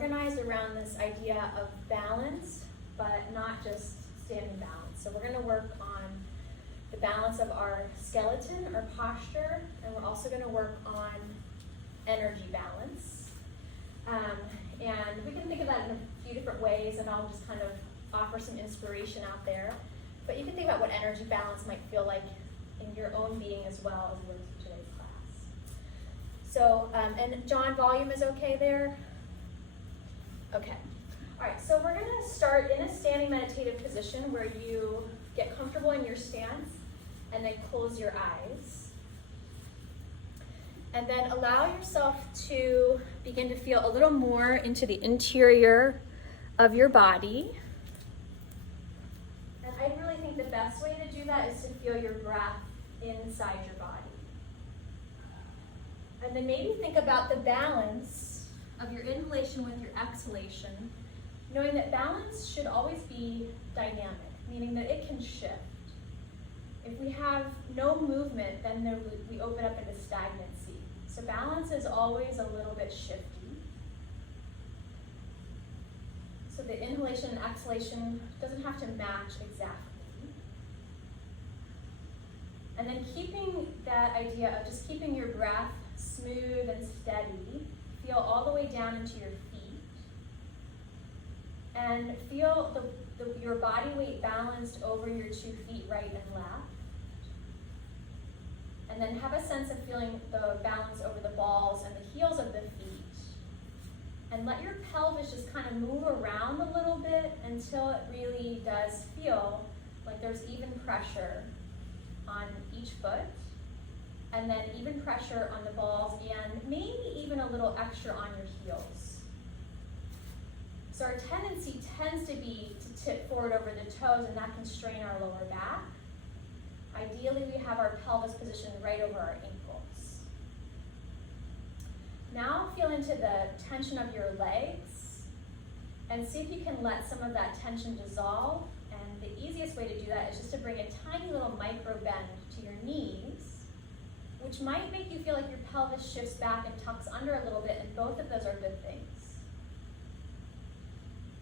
organized around this idea of balance, but not just standing balance. So we're going to work on the balance of our skeleton, our posture, and we're also going to work on energy balance. And we can think of that in a few different ways, and I'll just kind of offer some inspiration out there. But you can think about what energy balance might feel like in your own being as well as we learn through today's class. So, and John, volume is okay there? Okay. All right, so we're going to start in a standing meditative position where you get comfortable in your stance and then close your eyes. And then allow yourself to begin to feel a little more into the interior of your body. And I really think the best way to do that is to feel your breath inside your body. And then maybe think about the balance of your inhalation with your exhalation, knowing that balance should always be dynamic, meaning that it can shift. If we have no movement, then we open up into stagnancy. So balance is always a little bit shifty. So the inhalation and exhalation doesn't have to match exactly. And then keeping that idea of just keeping your breath smooth and steady, feel all the way down into your feet. And feel your body weight balanced over your 2 feet, right and left. And then have a sense of feeling the balance over the balls and the heels of the feet. And let your pelvis just kind of move around a little bit until it really does feel like there's even pressure on each foot. And then even pressure on the balls and maybe even a little extra on your heels. So our tendency tends to be to tip forward over the toes, and that can strain our lower back. Ideally, we have our pelvis positioned right over our ankles. Now feel into the tension of your legs and see if you can let some of that tension dissolve. And the easiest way to do that is just to bring a tiny little micro bend to your knees, which might make you feel like your pelvis shifts back and tucks under a little bit, and both of those are good things.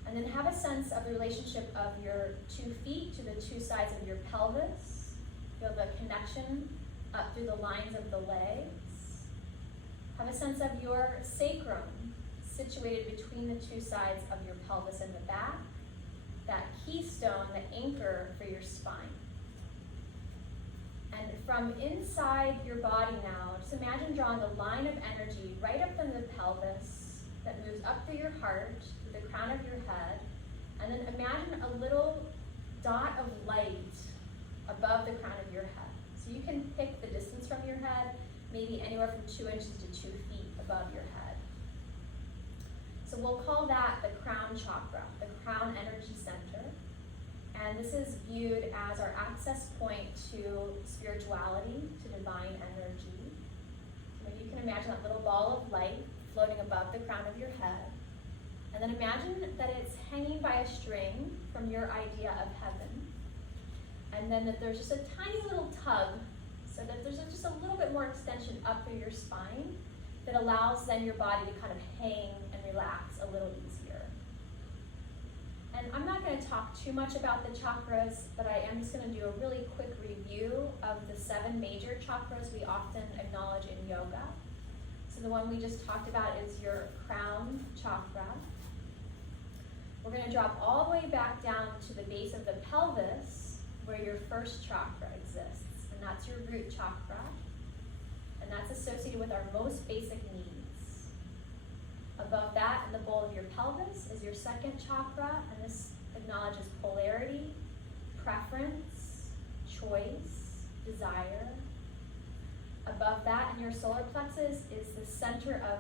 And then have a sense of the relationship of your 2 feet to the 2 sides of your pelvis. Feel the connection up through the lines of the legs. Have a sense of your sacrum situated between the 2 sides of your pelvis and the back. That keystone, the anchor for your spine. And from inside your body now, just imagine drawing a line of energy right up from the pelvis that moves up through your heart, to the crown of your head, and then imagine a little dot of light above the crown of your head. So you can pick the distance from your head, maybe anywhere from 2 inches to 2 feet above your head. So we'll call that the crown chakra, the crown energy center. And this is viewed as our access point to spirituality, to divine energy. So you can imagine that little ball of light floating above the crown of your head. And then imagine that it's hanging by a string from your idea of heaven. And then that there's just a tiny little tug, so that there's just a little bit more extension up through your spine that allows then your body to kind of hang and relax a little easier. And I'm not going to talk too much about the chakras, but I am just going to do a really quick review of the 7 major chakras we often acknowledge in yoga. So the one we just talked about is your crown chakra. We're going to drop all the way back down to the base of the pelvis, where your first chakra exists, and that's your root chakra, and that's associated with our most basic needs. Above that, in the bowl of your pelvis, is your second chakra, and this acknowledges polarity, preference, choice, desire. Above that, in your solar plexus, is the center of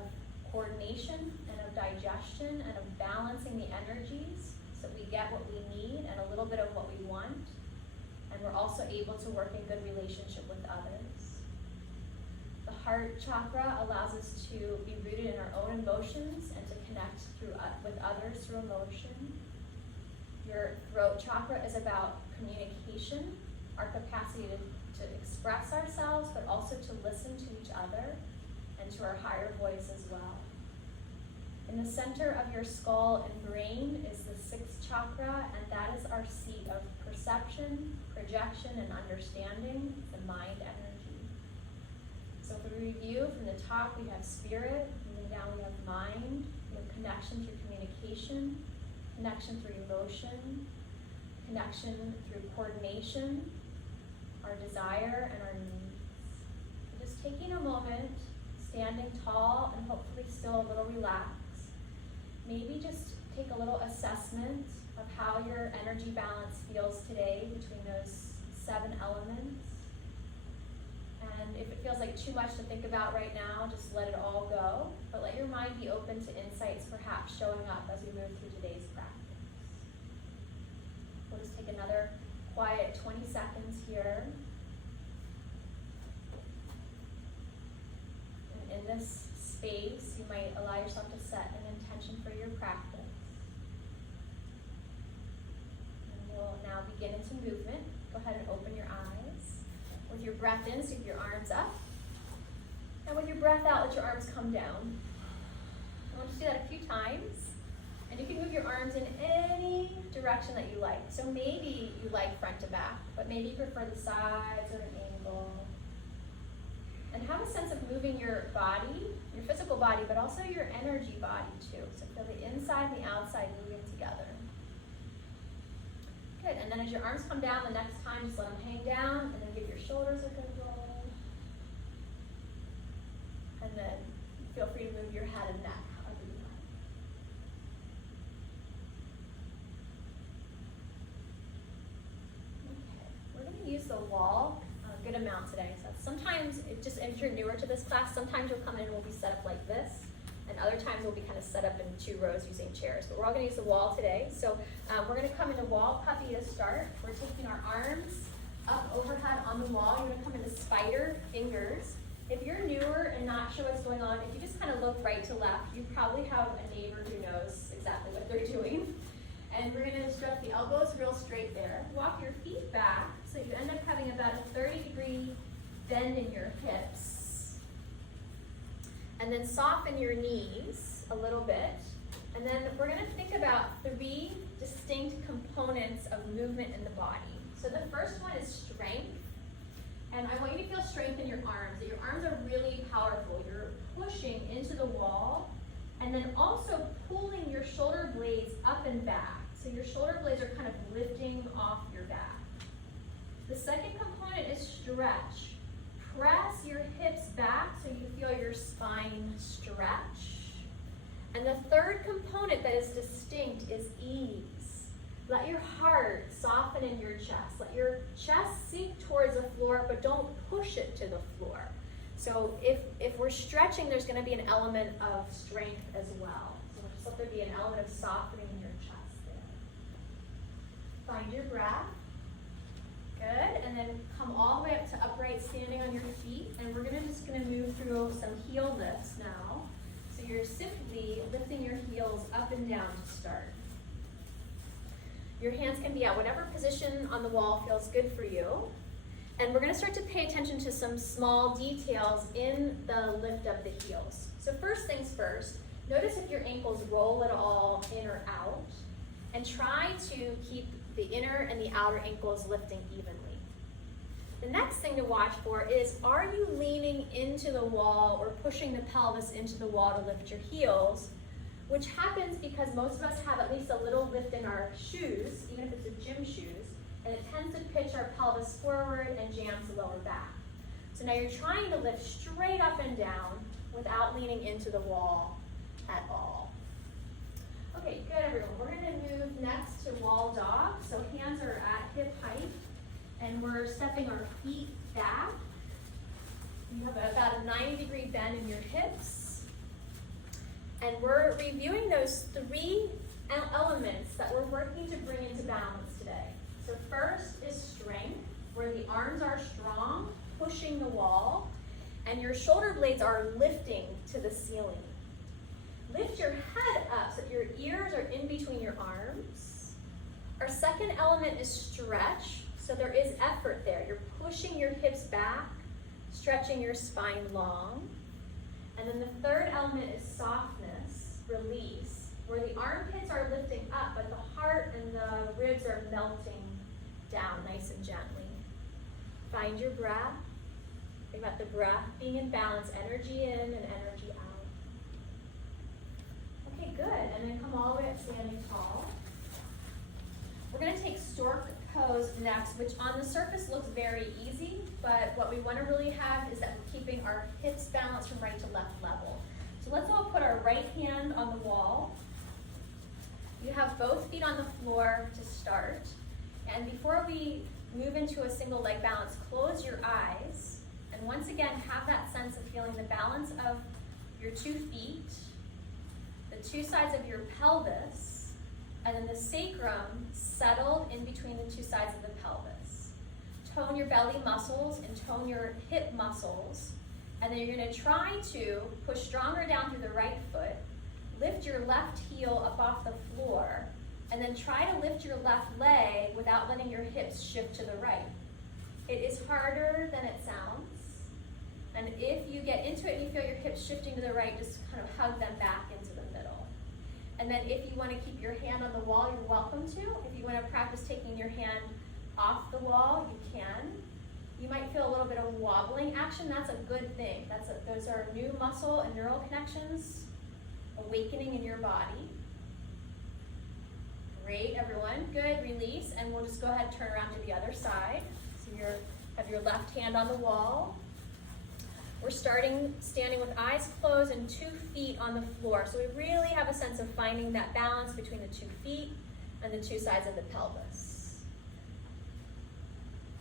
coordination and of digestion and of balancing the energies, so we get what we need and a little bit of what we want. And we're also able to work in good relationship with others. The heart chakra allows us to be rooted in our own emotions and to connect with others through emotion. Your throat chakra is about communication, our capacity to express ourselves, but also to listen to each other and to our higher voice as well. In the center of your skull and brain is the sixth chakra, and that is our seat of perception, projection, and understanding, the mind energy. So if we review from the top, we have spirit, and then down we have mind, we have connection through communication, connection through emotion, connection through coordination, our desire, and our needs. So just taking a moment, standing tall and hopefully still a little relaxed. Maybe just take a little assessment of how your energy balance feels today between those 7 elements. And if it feels like too much to think about right now, just let it all go. But let your mind be open to insights perhaps showing up as we move through today's practice. We'll just take another quiet 20 seconds here. And in this space, you might allow yourself to set an intention for your practice. And we'll now begin into movement. Go ahead and open your eyes. With your breath in, sweep your arms up. And with your breath out, let your arms come down. I want you to do that a few times. And you can move your arms in any direction that you like. So maybe you like front to back, but maybe you prefer the sides or an angle. And have a sense of moving your body, your physical body, but also your energy body too. So feel the inside and the outside moving together. Good, and then as your arms come down the next time, just let them hang down, and then give your shoulders a good roll. And then feel free to move your head and neck however you like. Okay, we're going to use the wall a good amount today. So sometimes, if you're newer to this class, sometimes you'll come in and we'll be set up like this. And other times we'll be kind of set up in 2 rows using chairs. But we're all going to use the wall today. So we're going to come into wall puppy to start. We're taking our arms up overhead on the wall. You're going to come into spider fingers. If you're newer and not sure what's going on, if you just kind of look right to left, you probably have a neighbor who knows exactly what they're doing. And we're going to stretch the elbows real straight there. Walk your feet back so you end up having about a 30-degree bend in your hips. And then soften your knees a little bit. And then we're going to think about 3 distinct components of movement in the body. So the first one is strength. And I want you to feel strength in your arms. That your arms are really powerful. You're pushing into the wall and then also pulling your shoulder blades up and back. So your shoulder blades are kind of lifting off your back. The second component is stretch. Press your hips back so you feel your spine stretch. And the third component that is distinct is ease. Let your heart soften in your chest. Let your chest sink towards the floor, but don't push it to the floor. So if we're stretching, there's going to be an element of strength as well. So just let there be an element of softening in your chest there. Find your breath. Good, and then come all the way up to upright standing on your feet, and we're just gonna move through some heel lifts now. So you're simply lifting your heels up and down to start. Your hands can be at whatever position on the wall feels good for you. And we're gonna start to pay attention to some small details in the lift of the heels. So first things first, notice if your ankles roll at all in or out, and try to keep the inner and the outer ankles lifting evenly. The next thing to watch for is, are you leaning into the wall or pushing the pelvis into the wall to lift your heels, which happens because most of us have at least a little lift in our shoes, even if it's a gym shoes, and it tends to pitch our pelvis forward and jams the lower back. So now you're trying to lift straight up and down without leaning into the wall at all. Okay, good everyone. We're going to move next to wall dog. So hands are at hip height, and we're stepping our feet back. You have about a 90-degree bend in your hips. And we're reviewing those 3 elements that we're working to bring into balance today. So first is strength, where the arms are strong, pushing the wall, and your shoulder blades are lifting to the ceiling. Lift your head up so that your ears are in between your arms. Our second element is stretch, so there is effort there. You're pushing your hips back, stretching your spine long. And then the third element is softness. release, where the armpits are lifting up, but the heart and the ribs are melting down nice and gently. Find your breath. Think about the breath being in balance, energy in and energy out. Okay, good. And then come all the way up standing tall. We're going to take stork pose next, which on the surface looks very easy, but what we want to really have is that we're keeping our hips balanced from right to left level. So let's all put our right hand on the wall. You have both feet on the floor to start. And before we move into a single leg balance, close your eyes. And once again, have that sense of feeling the balance of your 2 feet, the 2 sides of your pelvis, and then the sacrum settled in between the 2 sides of the pelvis. Tone your belly muscles and tone your hip muscles. And then you're going to try to push stronger down through the right foot, lift your left heel up off the floor, and then try to lift your left leg without letting your hips shift to the right. It is harder than it sounds. And if you get into it and you feel your hips shifting to the right, just kind of hug them back into the middle. And then if you want to keep your hand on the wall, you're welcome to. If you want to practice taking your hand off the wall, you can. You might feel a little bit of wobbling action. That's a good thing. Those are new muscle and neural connections awakening in your body. Great, everyone. Good, release. And we'll just go ahead and turn around to the other side. So you have your left hand on the wall. We're standing with eyes closed and 2 feet on the floor. So we really have a sense of finding that balance between the 2 feet and the 2 sides of the pelvis.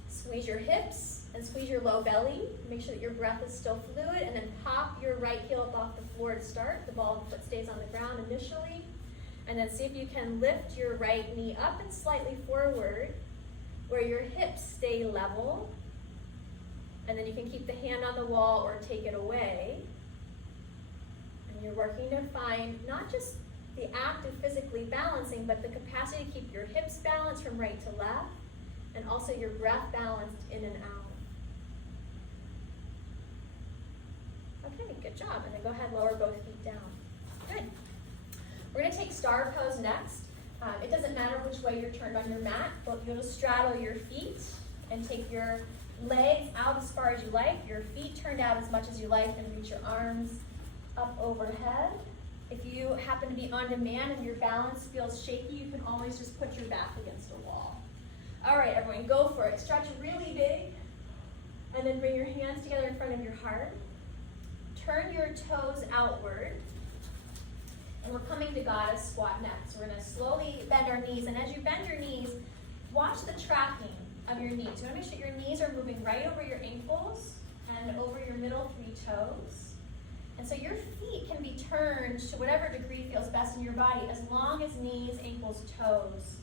Squeeze your hips and squeeze your low belly. Make sure that your breath is still fluid, and then pop your right heel up off the floor to start. The ball of the foot stays on the ground initially. And then see if you can lift your right knee up and slightly forward where your hips stay level. And then you can keep the hand on the wall or take it away. And you're working to find not just the act of physically balancing, but the capacity to keep your hips balanced from right to left, and also your breath balanced in and out. Okay, good job. And then go ahead, lower both feet down. Good. We're going to take star pose next. It doesn't matter which way you're turned on your mat, but you'll just straddle your feet and take your legs out as far as you like, your feet turned out as much as you like, and reach your arms up overhead. If you happen to be on demand and your balance feels shaky, you can always just put your back against a wall. All right, everyone, go for it. Stretch really big, and then bring your hands together in front of your heart. Turn your toes outward, and we're coming to goddess squat next. We're going to slowly bend our knees, and as you bend your knees, watch the tracking of your knees. You want to make sure your knees are moving right over your ankles and over your middle 3 toes. And so your feet can be turned to whatever degree feels best in your body, as long as knees, ankles, toes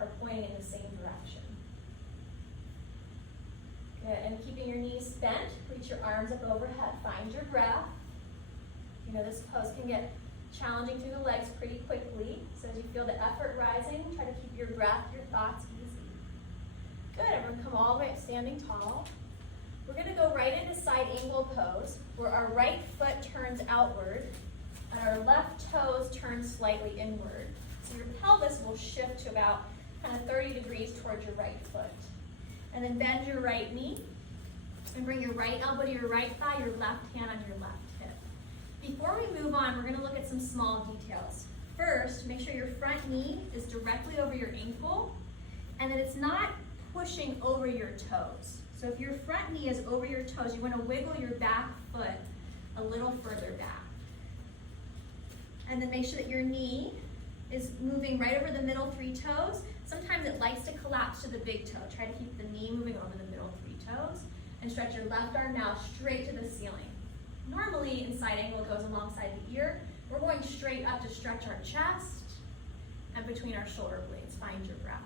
are pointing in the same direction. Good. And keeping your knees bent, reach your arms up overhead. Find your breath. You know, this pose can get challenging through the legs pretty quickly. So as you feel the effort rising, try to keep your breath, your thoughts easy. Good. Everyone come all the way up standing tall. We're going to go right into side angle pose, where our right foot turns outward and our left toes turn slightly inward. So your pelvis will shift to about kind of 30 degrees towards your right foot. And then bend your right knee and bring your right elbow to your right thigh, your left hand on your left hip. Before we move on, we're going to look at some small details. First, make sure your front knee is directly over your ankle and that it's not pushing over your toes. So if your front knee is over your toes, you want to wiggle your back foot a little further back. And then make sure that your knee is moving right over the middle 3 toes. Sometimes it likes to collapse to the big toe. Try to keep the knee moving over the middle 3 toes. And stretch your left arm now straight to the ceiling. Normally in side angle it goes alongside the ear. We're going straight up to stretch our chest and between our shoulder blades. Find your breath.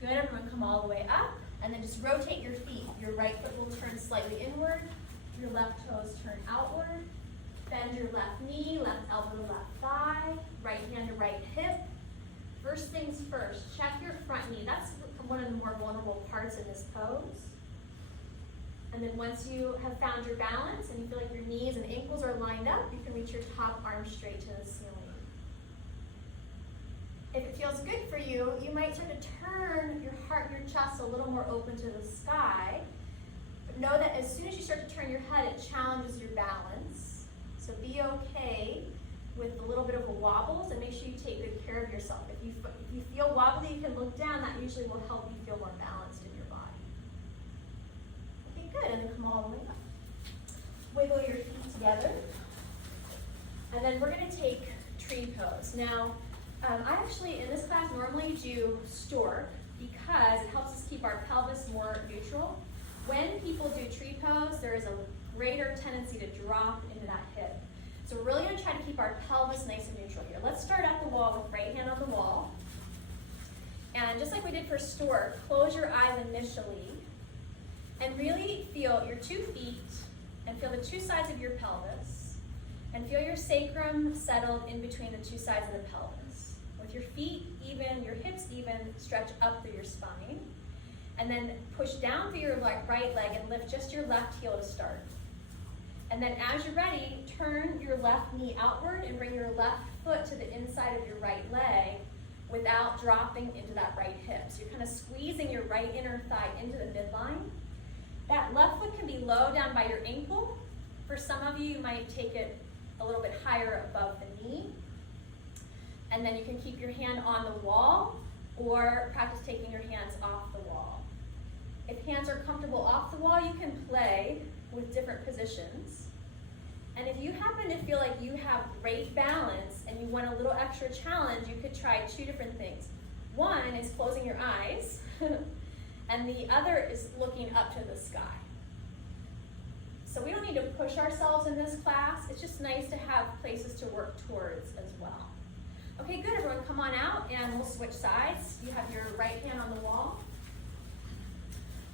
Good, everyone come all the way up. And then just rotate your feet. Your right foot will turn slightly inward. Your left toes turn outward. Bend your left knee, left elbow to left thigh, right hand to right hip. First things first, check your front knee. That's one of the more vulnerable parts in this pose. And then once you have found your balance and you feel like your knees and ankles are lined up, you can reach your top arm straight to the ceiling. If it feels good for you, you might start to turn your heart, your chest a little more open to the sky. But know that as soon as you start to turn your head, it challenges your balance. So be okay with a little bit of a wobbles, and make sure you take good care of yourself. If you feel wobbly, you can look down. That usually will help you feel more balanced in your body. Okay, good. And then come all the way up. Wiggle your feet together. And then we're going to take tree pose. Now, I actually, in this class, normally do stork because it helps us keep our pelvis more neutral. When people do tree pose, there is a greater tendency to drop into that hip. So we're really going to try to keep our pelvis nice and neutral here. Let's start at the wall with right hand on the wall. And just like we did for stork, close your eyes initially and really feel your 2 feet and feel the 2 sides of your pelvis and feel your sacrum settled in between the 2 sides of the pelvis. With your feet even, your hips even, stretch up through your spine. And then push down through your right leg and lift just your left heel to start. And then as you're ready, turn your left knee outward and bring your left foot to the inside of your right leg without dropping into that right hip. So you're kind of squeezing your right inner thigh into the midline. That left foot can be low down by your ankle. For some of you, you might take it a little bit higher above the knee. And then you can keep your hand on the wall or practice taking your hands off the wall. If hands are comfortable off the wall, you can play with different positions. And if you happen to feel like you have great balance and you want a little extra challenge, you could try 2 different things. One is closing your eyes, and the other is looking up to the sky. So we don't need to push ourselves in this class. It's just nice to have places to work towards as well. Okay, good, everyone come on out and we'll switch sides. You have your right hand on the wall.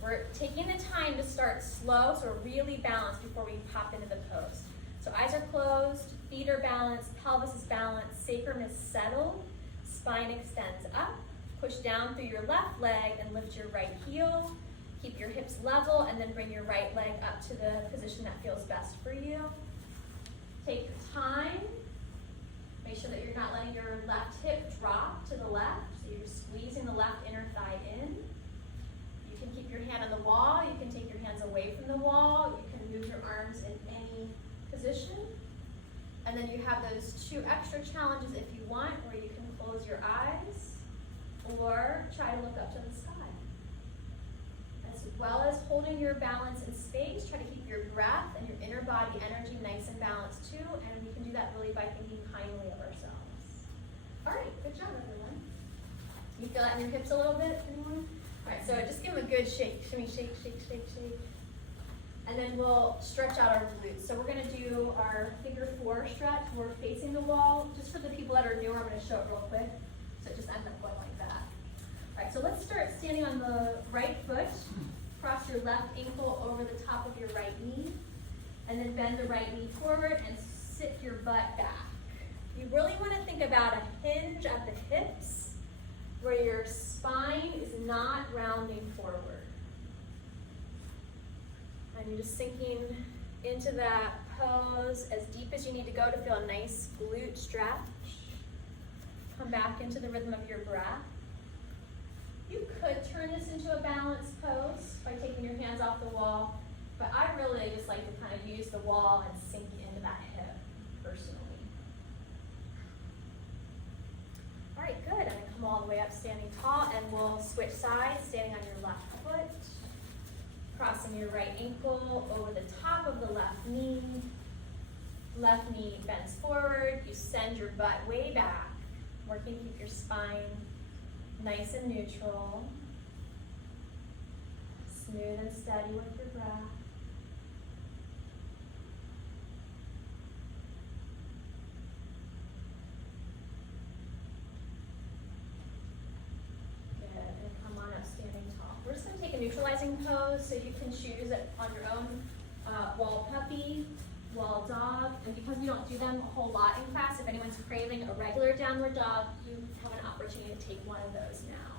We're taking the time to start slow, so we're really balanced before we pop into the pose. So eyes are closed, feet are balanced, pelvis is balanced, sacrum is settled, spine extends up, push down through your left leg and lift your right heel. Keep your hips level and then bring your right leg up to the position that feels best for you. Take your time. Make sure that you're not letting your left hip drop to the left, so you're squeezing the left inner thigh in. You can keep your hand on the wall, you can take your hands away from the wall, you can move your arms in any position. And then you have those 2 extra challenges if you want, where you can close your eyes or try to look up to the sky. As well as holding your balance in space, try to keep your breath and your inner body energy nice and balanced too, and we can do that really by thinking kindly of ourselves. All right, good job everyone. You feel that in your hips a little bit, anyone? All right, so just give them a good shake. Shimmy, shake, shake, shake, shake. And then we'll stretch out our glutes. So we're gonna do our figure 4 stretch. We're facing the wall. Just for the people that are newer, I'm gonna show it real quick. So it just ends up going like that. All right, so let's start standing on the right foot. Cross your left ankle over the top of your right knee. And then bend the right knee forward and sit your butt back. You really wanna think about a hinge at the hips where your spine is not rounding forward. And you're just sinking into that pose as deep as you need to go to feel a nice glute stretch. Come back into the rhythm of your breath. You could turn this into a balanced pose by taking your hands off the wall, but I really just like to kind of use the wall and sink into that hip personally. All right, good. And then come all the way up standing tall, and we'll switch sides, standing on your left foot. Crossing your right ankle over the top of the left knee. Left knee bends forward. You send your butt way back, working to keep your spine nice and neutral. Smooth and steady with your breath. Good, and come on up standing tall. We're just gonna take a neutralizing pose, so you can choose it on your own. Wall puppy, wall dog, and because we don't do them a whole lot in class, if anyone's craving a regular downward dog, you have an opportunity to take one of those now.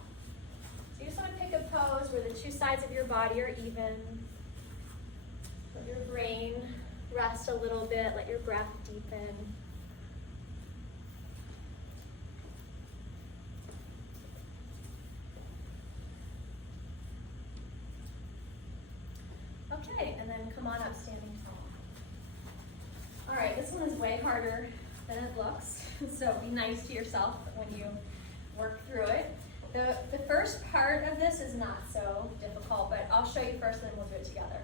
So you just want to pick a pose where the 2 sides of your body are even. Let your brain rest a little bit, let your breath deepen. Okay, and then come on up standing tall. All right, this one is way harder than it looks, so be nice to yourself when you work through it. The first part of this is not so difficult, but I'll show you first, and then we'll do it together.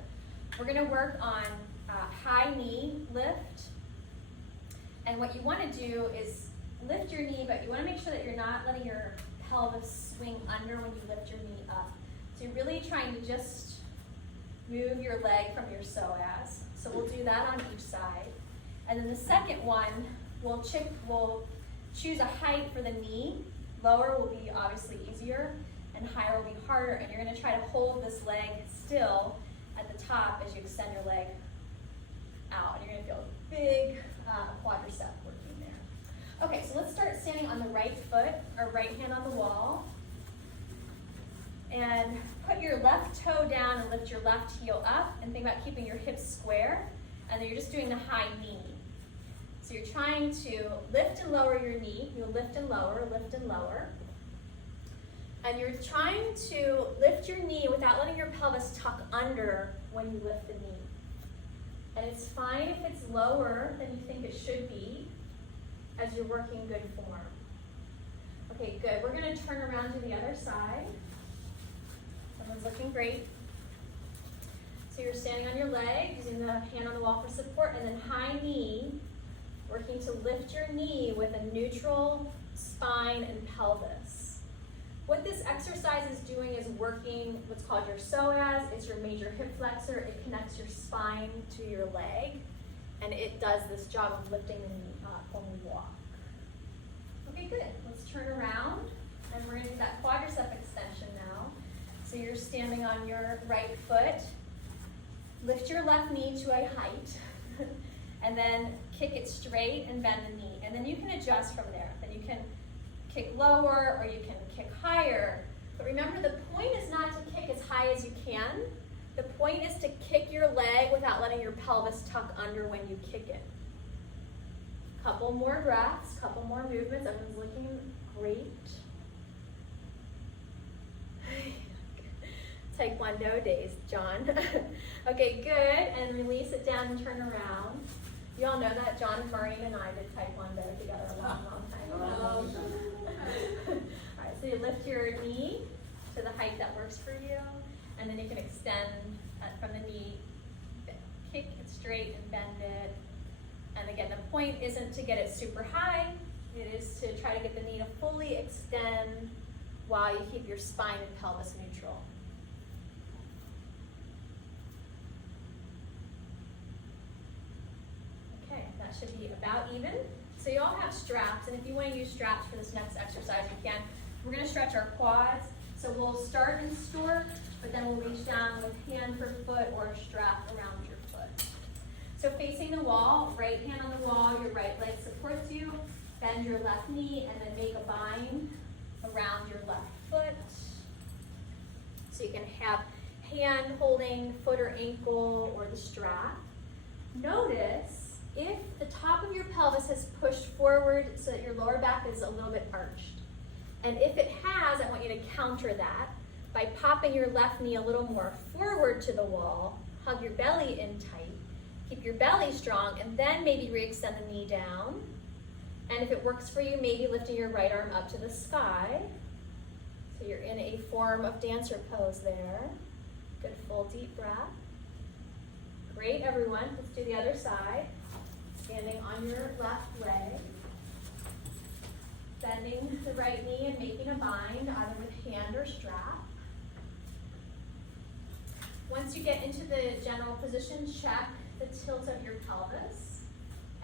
We're gonna work on high knee lift, and what you wanna do is lift your knee, but you wanna make sure that you're not letting your pelvis swing under when you lift your knee up. So you're really trying to just move your leg from your psoas. So we'll do that on each side. And then the second one, we'll choose a height for the knee. Lower will be obviously easier, and higher will be harder. And you're gonna try to hold this leg still at the top as you extend your leg out. And you're gonna feel a big quadricep working there. Okay, so let's start standing on the right foot, or right hand on the wall. And put your left toe down and lift your left heel up, and think about keeping your hips square. And then you're just doing the high knee. So you're trying to lift and lower your knee. You'll lift and lower, lift and lower. And you're trying to lift your knee without letting your pelvis tuck under when you lift the knee. And it's fine if it's lower than you think it should be as you're working good form. Okay, good. We're gonna turn around to the other side. Someone's looking great. So you're standing on your leg, using the hand on the wall for support, and then high knee, working to lift your knee with a neutral spine and pelvis. What this exercise is doing is working what's called your psoas. It's your major hip flexor. It connects your spine to your leg, and it does this job of lifting the knee up when we walk. Okay, good. Let's turn around, and we're gonna do that quadricep extension now. So you're standing on your right foot. Lift your left knee to a height, and then kick it straight and bend the knee. And then you can adjust from there. Then you can kick lower or you can kick higher. But remember, the point is not to kick as high as you can. The point is to kick your leg without letting your pelvis tuck under when you kick it. Couple more breaths, couple more movements. Everyone's looking great. Taekwondo days, John. Okay, good. And release it down and turn around. You all know that John and Maureen and I did Taekwondo together a long, long time ago. All right, so you lift your knee to the height that works for you, and then you can extend from the knee, kick it straight and bend it. And again, the point isn't to get it super high. It is to try to get the knee to fully extend while you keep your spine and pelvis neutral. That should be about even. So you all have straps, and if you want to use straps for this next exercise, you can. We're going to stretch our quads. So we'll start in stork, but then we'll reach down with hand for foot or a strap around your foot. So facing the wall, right hand on the wall, your right leg supports you. Bend your left knee and then make a bind around your left foot. So you can have hand holding foot or ankle or the strap. Notice if the top of your pelvis has pushed forward so that your lower back is a little bit arched. And if it has, I want you to counter that by popping your left knee a little more forward to the wall, hug your belly in tight, keep your belly strong, and then maybe re-extend the knee down. And if it works for you, maybe lifting your right arm up to the sky. So you're in a form of dancer pose there. Good full deep breath. Great, everyone. Let's do the other side. Standing on your left leg, bending the right knee and making a bind, either with hand or strap. Once you get into the general position, check the tilt of your pelvis.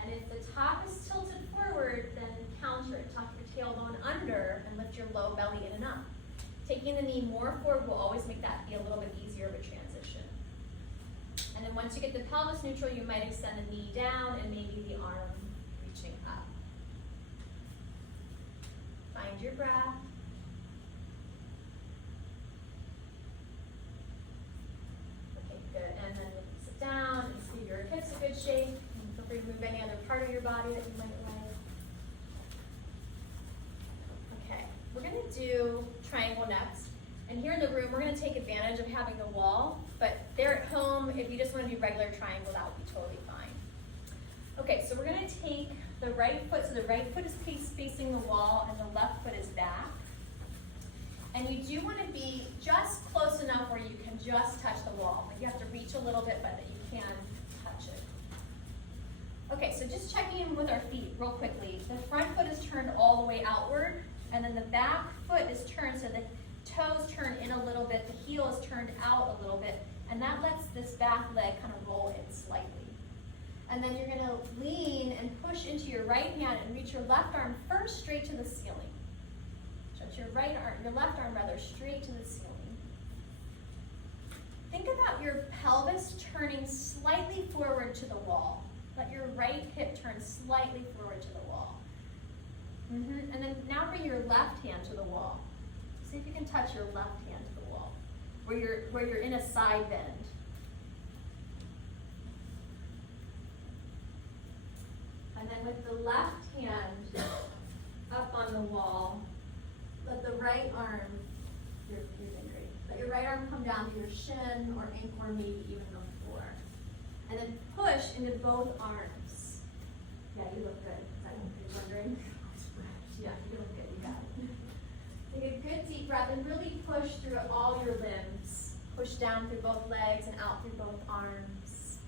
And if the top is tilted forward, then counter it. Tuck your tailbone under and lift your low belly in and up. Taking the knee more forward will always make that be a little bit easier of a transition. And then once you get the pelvis neutral, you might extend the knee down and maybe the arm reaching up. Find your breath. Okay, good. And then sit down any other part of your body that you might like. Okay, we're gonna do triangle next. And here in the room, we're gonna take advantage of having the wall, but there at home, if you just wanna do regular triangle, that would be totally fine. Okay, so we're gonna take the right foot, so the right foot is facing the wall and the left foot is back. And you do wanna be just close enough where you can just touch the wall. Like you have to reach a little bit, but that you can touch it. Okay, so just checking in with our feet real quickly. The front foot is turned all the way outward, and then the back foot is turned so the toes turn in a little bit, the heel is turned out a little bit, and that lets this back leg kind of roll in slightly. And then you're gonna lean and push into your right hand and reach your left arm first straight to the ceiling. Stretch your left arm straight to the ceiling. Think about your pelvis turning slightly forward to the wall. Let your right hip turn slightly forward to the wall. And then now bring your left hand to the wall. See if you can touch your left hand to the wall, where you're in a side bend. And then with the left hand up on the wall, let the right arm, you're doing great. Let your right arm come down to your shin or ankle or maybe even the floor. And then push into both arms. Yeah, you look good. Is that what you're wondering? Yeah, you look good. You got it. Take a good deep breath and really push through all your limbs. Push down through both legs and out through both arms.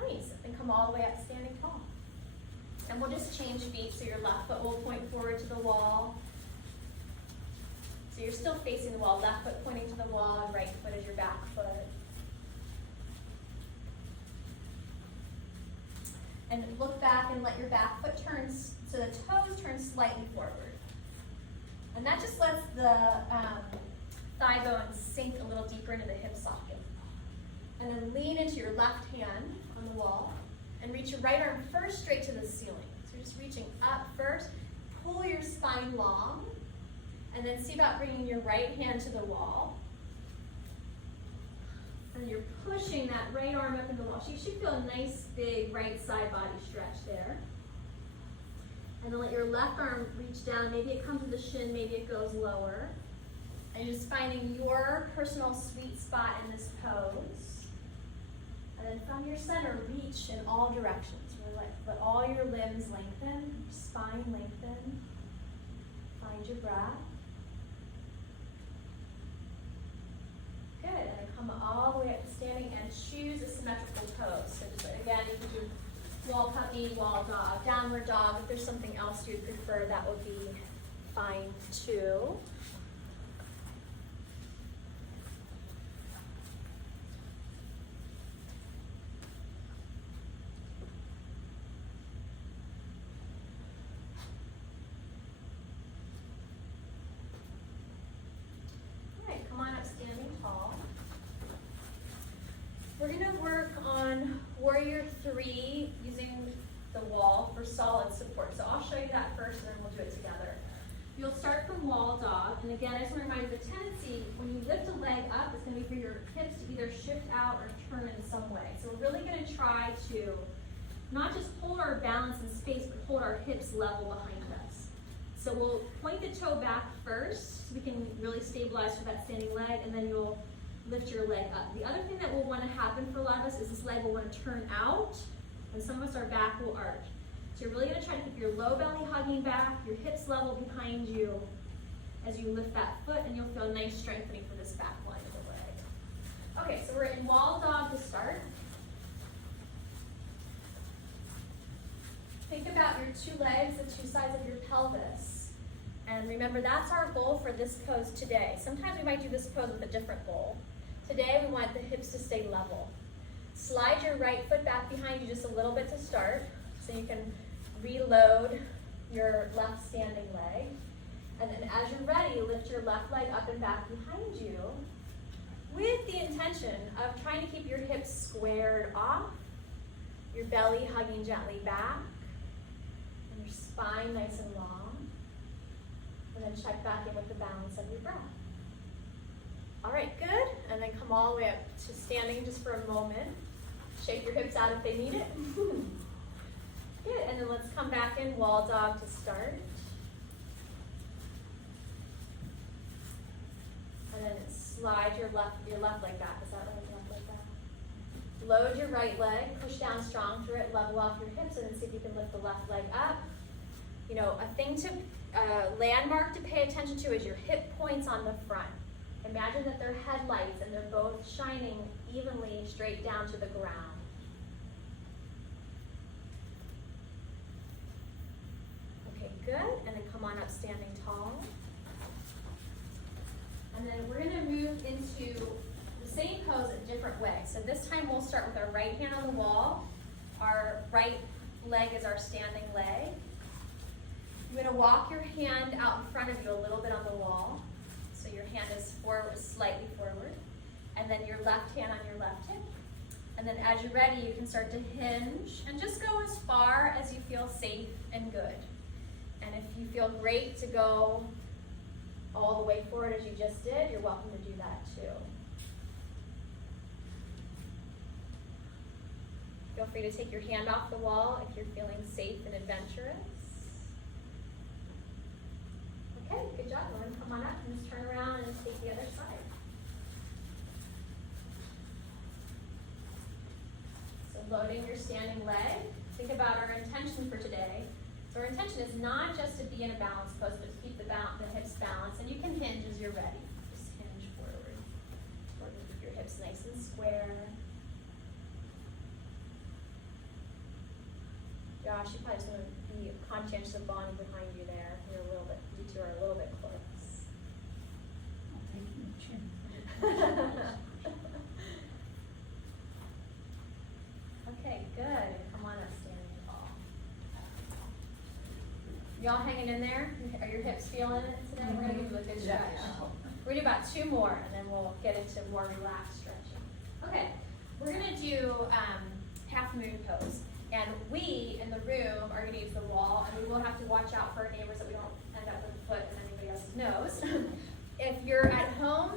Nice. And come all the way up standing tall. And we'll just change feet so your left foot will point forward to the wall. So you're still facing the wall, left foot pointing to the wall, and right foot is your back foot. And look back and let your back foot turn, so the toes turn slightly forward. And that just lets the thigh bone sink a little deeper into the hip socket. And then lean into your left hand on the wall and reach your right arm first straight to the ceiling. So you're just reaching up first, pull your spine long, and then see about bringing your right hand to the wall. And you're pushing that right arm up into the wall. So you should feel a nice big right side body stretch there. And then let your left arm reach down. Maybe it comes to the shin, maybe it goes lower. And you're just finding your personal sweet spot in this pose. And then from your center, reach in all directions. Really let all your limbs lengthen, spine lengthen. Find your breath. Good, and then come all the way up to standing and choose a symmetrical pose. So just, again, you can do wall puppy, wall dog, downward dog. If there's something else you'd prefer, that would be fine too. We're going to work on Warrior 3 using the wall for solid support. So I'll show you that first and then we'll do it together. You'll start from wall dog. And again, I just want to remind you the tendency, when you lift a leg up, it's going to be for your hips to either shift out or turn in some way. So we're really going to try to not just hold our balance in space, but hold our hips level behind us. So we'll point the toe back first so we can really stabilize for that standing leg, and then you'll lift your leg up. The other thing that will want to happen for a lot of us is this leg will want to turn out, and some of us, our back will arch. So you're really going to try to keep your low belly hugging back, your hips level behind you as you lift that foot, and you'll feel a nice strengthening for this back line of the leg. Okay, so we're in wall dog to start. Think about your two legs, the two sides of your pelvis. And remember, that's our goal for this pose today. Sometimes we might do this pose with a different goal. Today, we want the hips to stay level. Slide your right foot back behind you just a little bit to start, so you can reload your left standing leg. And then as you're ready, lift your left leg up and back behind you with the intention of trying to keep your hips squared off, your belly hugging gently back, and your spine nice and long. And then check back in with the balance of your breath. All right, good. And then come all the way up to standing just for a moment. Shake your hips out if they need it. let's come back in wall dog to start. And then slide your left leg back. Is that right? Left leg back. Load your right leg, push down strong through it, level off your hips, and then see if you can lift the left leg up. You know, a thing to, landmark to pay attention to is your hip points on the front. Imagine that they're headlights and they're both shining evenly straight down to the ground. Okay, good. And then come on up standing tall. And then we're going to move into the same pose a different way. So this time we'll start with our right hand on the wall. Our right leg is our standing leg. You're going to walk your hand out in front of you a little bit on the wall. So your hand is forward, slightly forward. And then your left hand on your left hip. And then as you're ready, you can start to hinge and just go as far as you feel safe and good. And if you feel great to go all the way forward as you just did, you're welcome to do that too. Feel free to take your hand off the wall if you're feeling safe and adventurous. Okay, good job, Lauren. Come on up and just turn around and take the other side. So loading your standing leg. Think about our intention for today. So our intention is not just to be in a balanced pose, but to keep the hips balanced. And you can hinge as you're ready. Just hinge forward. Keep your hips nice and square. Josh, you probably just want to be conscientious of Bonnie behind you there. You're a little bit, you two are a little bit close. I'll take your chin. Okay, good. Come on up, standing tall. Y'all hanging in there? Are your hips feeling it today? We're going to give you a good stretch. We're going to do about 2 more, and then we'll get into more relaxed stretching. Okay, we're going to do half moon pose. And we, in the room, are going to use the wall, and we will have to watch out for our neighbors that we don't end up with a foot in anybody else's nose. If you're at home,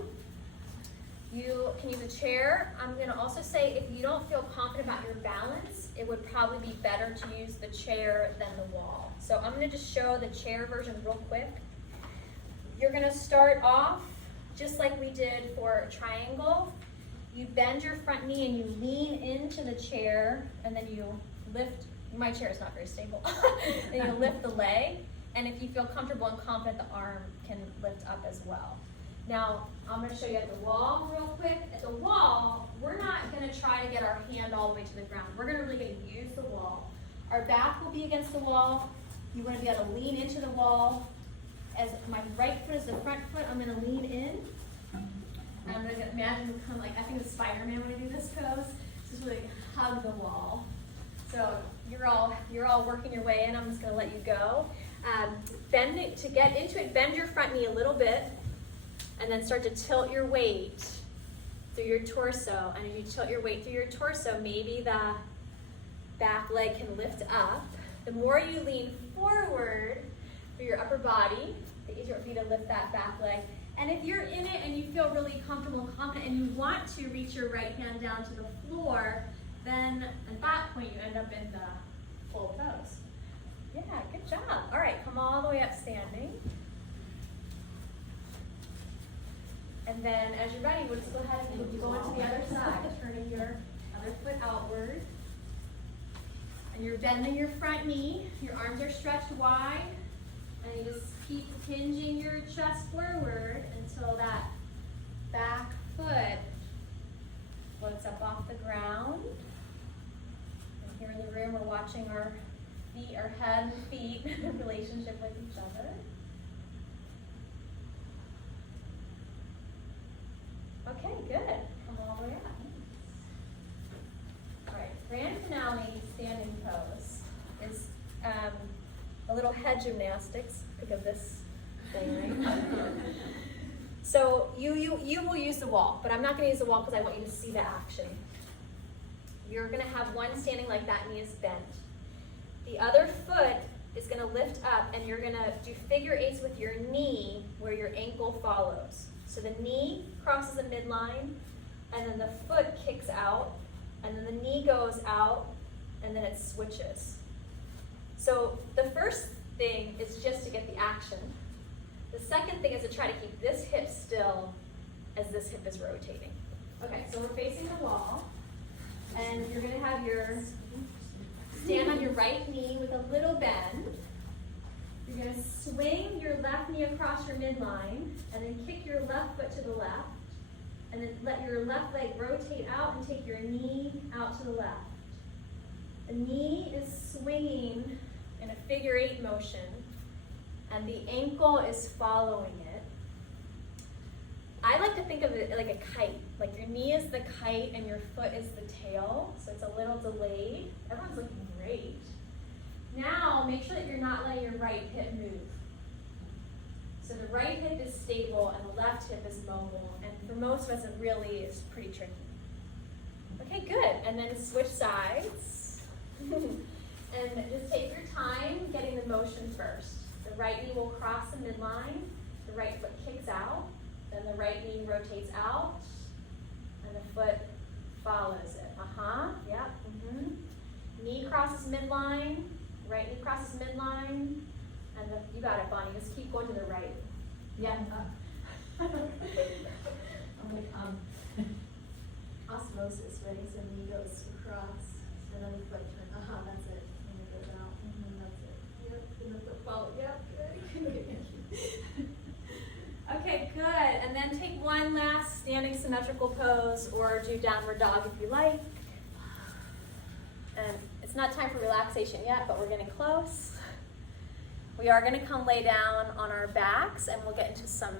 you can use a chair. I'm going to also say if you don't feel confident about your balance, it would probably be better to use the chair than the wall. So I'm going to just show the chair version real quick. You're going to start off just like we did for a triangle. You bend your front knee and you lean into the chair, and then you lift. My chair is not very stable. Then you lift the leg, and if you feel comfortable and confident, the arm can lift up as well. Now, I'm going to show you at the wall real quick. At the wall, we're not going to try to get our hand all the way to the ground. We're really going to use the wall. Our back will be against the wall. You want to be able to lean into the wall. As my right foot is the front foot, I'm going to lean in. I'm going to imagine kind of like, I think of Spider-Man when I do this pose. Just really hug the wall. So you're all working your way in. I'm just going to let you go. Bend it, to get into it, bend your front knee a little bit, and then start to tilt your weight through your torso. And as you tilt your weight through your torso, maybe the back leg can lift up. The more you lean forward through your upper body, the easier it will be to lift that back leg. And if you're in it and you feel really comfortable and confident and you want to reach your right hand down to the floor, then at that point you end up in the full pose. Yeah, good job. All right, come all the way up standing. And then as you're ready, we'll just go ahead and go into the other side, turning your other foot outward. And you're bending your front knee, your arms are stretched wide, and you just keep hinging your chest forward until that back foot floats up off the ground. And here in the room, we're watching our feet, our head and feet in relationship with each other. Okay, good. Come all the way up. All right, grand finale standing pose is a little head gymnastics. Think of this thing, right? So you will use the wall, but I'm not going to use the wall because I want you to see the action. You're going to have one standing like that, knee is bent. The other foot is going to lift up, and you're going to do figure eights with your knee where your ankle follows. So the knee crosses the midline, and then the foot kicks out, and then the knee goes out, and then it switches. So the first thing is just to get the action. The second thing is to try to keep this hip still as this hip is rotating. Okay, so we're facing the wall, and you're gonna have your stand on your right knee with a little bend. You're gonna swing your left knee across your midline, and then kick your left foot to the left, and then let your left leg rotate out and take your knee out to the left. The knee is swinging in a figure 8 motion, and the ankle is following it. I like to think of it like a kite. Like your knee is the kite and your foot is the tail, so it's a little delayed. Everyone's looking great. Now, make sure that you're not letting your right hip move. So the right hip is stable and the left hip is mobile, and for most of us it really is pretty tricky. Okay, good, and then switch sides. And just take your time getting the motion first. The right knee will cross the midline, the right foot kicks out, then the right knee rotates out, and the foot follows it. Yep. Knee crosses midline, right knee crosses midline, and you got it, Bonnie. Just keep going to the right. Yeah. I'm like, Osmosis, right? So knee goes across, and then the foot turns. That's it. And it goes out, and then that's it. Yep. And the foot follows. Yep. Good. Okay, good. And then take one last standing symmetrical pose, or do downward dog if you like. And it's not time for relaxation yet, but we're getting close. We are going to come lay down on our backs, and we'll get into some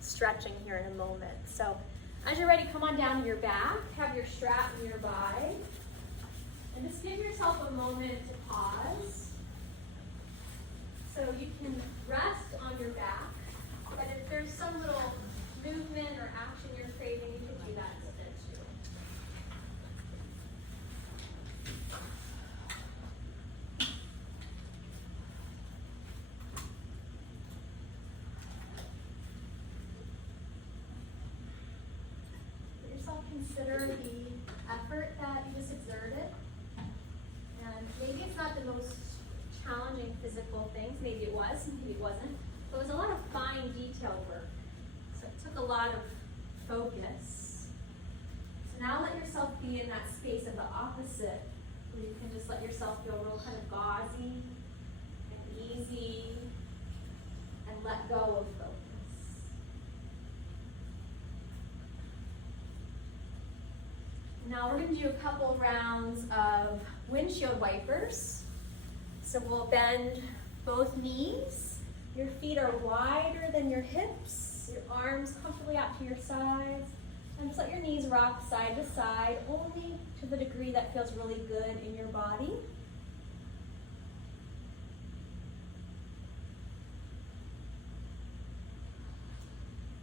stretching here in a moment. So as you're ready, come on down to your back. Have your strap nearby. And just give yourself a moment to pause. So you can rest on your back, but if there's some little movement or action you're craving, you can do that instead too. Let yourself consider the effort that you just exerted. And maybe it's not the most challenging physical things. Maybe it was, maybe it wasn't. But it was a lot of fine detail work. So it took a lot of focus. So now let yourself be in that space of the opposite, where you can just let yourself feel real kind of gauzy and easy and let go of focus. Now we're going to do a couple rounds of windshield wipers. So we'll bend both knees. Your feet are wider than your hips. Your arms comfortably out to your sides. And just let your knees rock side to side, only to the degree that feels really good in your body.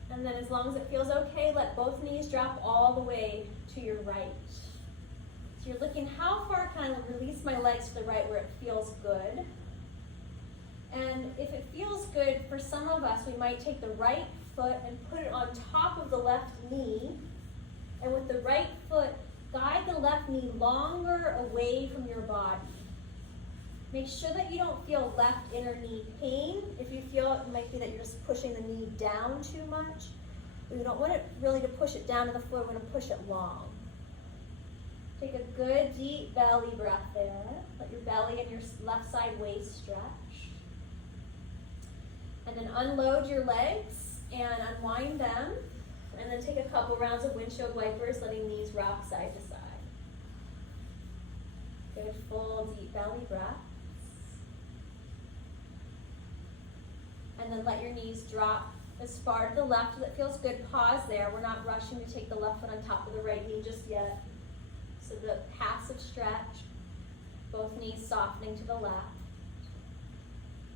And then as long as it feels okay, let both knees drop all the way to your right. So you're looking, how far can I release my legs to the right where it feels good? And if it feels good, for some of us, we might take the right foot and put it on top of the left knee. And with the right foot, guide the left knee longer away from your body. Make sure that you don't feel left inner knee pain. If you feel it might be that you're just pushing the knee down too much. We don't want it really to push it down to the floor, we want to push it long. Take a good deep belly breath there. Let your belly and your left side waist stretch. And then unload your legs and unwind them. And then take a couple rounds of windshield wipers, letting these rock side to side. Good full deep belly breaths. And then let your knees drop as far to the left as it feels good. Pause there. We're not rushing to take the left foot on top of the right knee just yet. So the passive stretch, both knees softening to the left.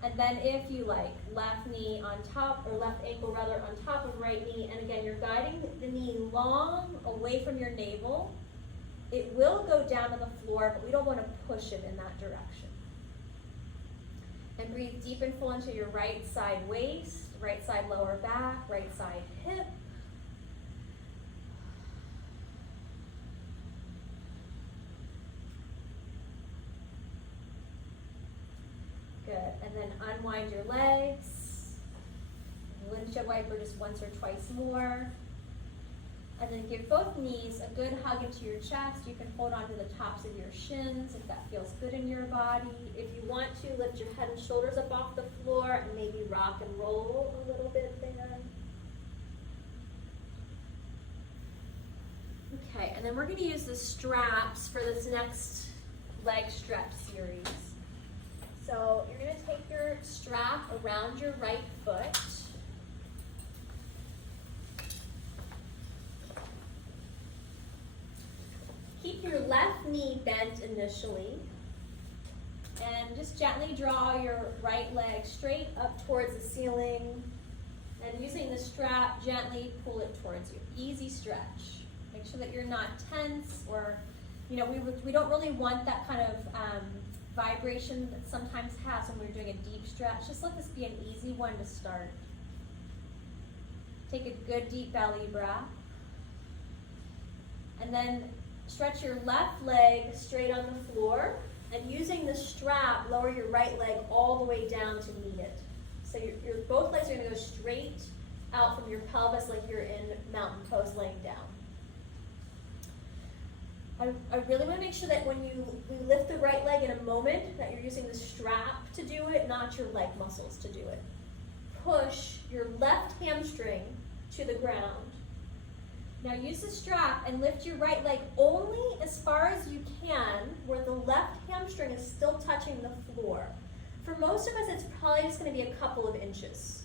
And then if you like, left knee on top, or left ankle rather, on top of right knee. And again, you're guiding the knee long away from your navel. It will go down to the floor, but we don't want to push it in that direction. And breathe deep and full into your right side waist, right side lower back, right side hip. And then unwind your legs. Windshield wiper just once or twice more. And then give both knees a good hug into your chest. You can hold onto the tops of your shins if that feels good in your body. If you want to, lift your head and shoulders up off the floor and maybe rock and roll a little bit there. Okay, and then we're going to use the straps for this next leg stretch series. So you're going to take your strap around your right foot. Keep your left knee bent initially. And just gently draw your right leg straight up towards the ceiling. And using the strap, gently pull it towards you. Easy stretch. Make sure that you're not tense or, we don't really want that kind of vibration that sometimes has when we're doing a deep stretch. Just let this be an easy one to start. Take a good deep belly breath. And then stretch your left leg straight on the floor. And using the strap, lower your right leg all the way down to meet it. So your both legs are going to go straight out from your pelvis like you're in mountain pose laying down. I really want to make sure that when you lift the right leg in a moment, that you're using the strap to do it, not your leg muscles to do it. Push your left hamstring to the ground. Now use the strap and lift your right leg only as far as you can where the left hamstring is still touching the floor. For most of us, it's probably just going to be a couple of inches.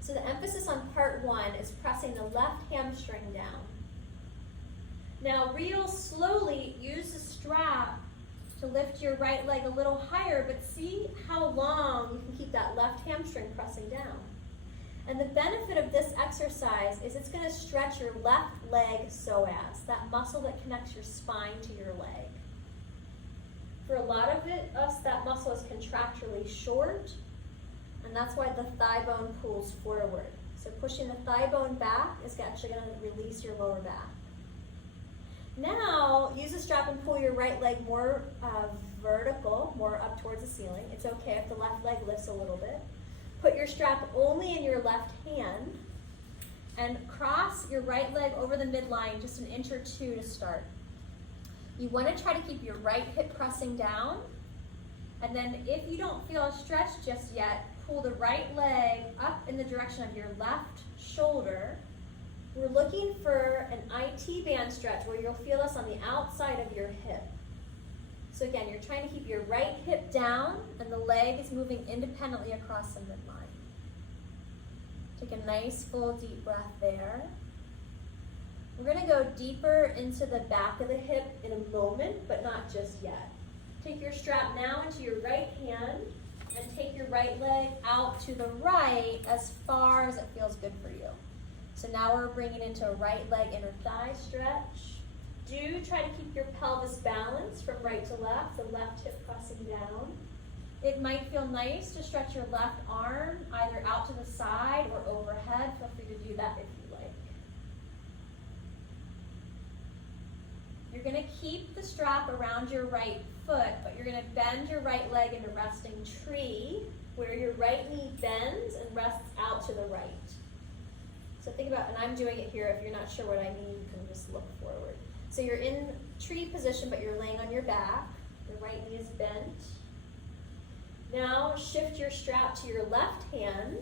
So the emphasis on part one is pressing the left hamstring down. Now real slowly use the strap to lift your right leg a little higher, but see how long you can keep that left hamstring pressing down. And the benefit of this exercise is it's going to stretch your left leg psoas, that muscle that connects your spine to your leg. For a lot of us, that muscle is contracturally short, and that's why the thigh bone pulls forward. So pushing the thigh bone back is actually going to release your lower back. Now, use the strap and pull your right leg more vertical, more up towards the ceiling. It's okay if the left leg lifts a little bit. Put your strap only in your left hand and cross your right leg over the midline just an inch or two to start. You want to try to keep your right hip pressing down, and then if you don't feel a stretch just yet, pull the right leg up in the direction of your left shoulder. We're looking for an IT band stretch where you'll feel this on the outside of your hip. So again, you're trying to keep your right hip down and the leg is moving independently across the midline. Take a nice full deep breath there. We're going to go deeper into the back of the hip in a moment, but not just yet. Take your strap now into your right hand and take your right leg out to the right as far as it feels good for you. So now we're bringing into a right leg inner thigh stretch. Do try to keep your pelvis balanced from right to left, the left hip pressing down. It might feel nice to stretch your left arm either out to the side or overhead. Feel free to do that if you like. You're going to keep the strap around your right foot, but you're going to bend your right leg into resting tree, where your right knee bends and rests out to the right. So think about, and I'm doing it here, if you're not sure what I mean, you can just look forward. So you're in tree position, but you're laying on your back. Your right knee is bent. Now shift your strap to your left hand.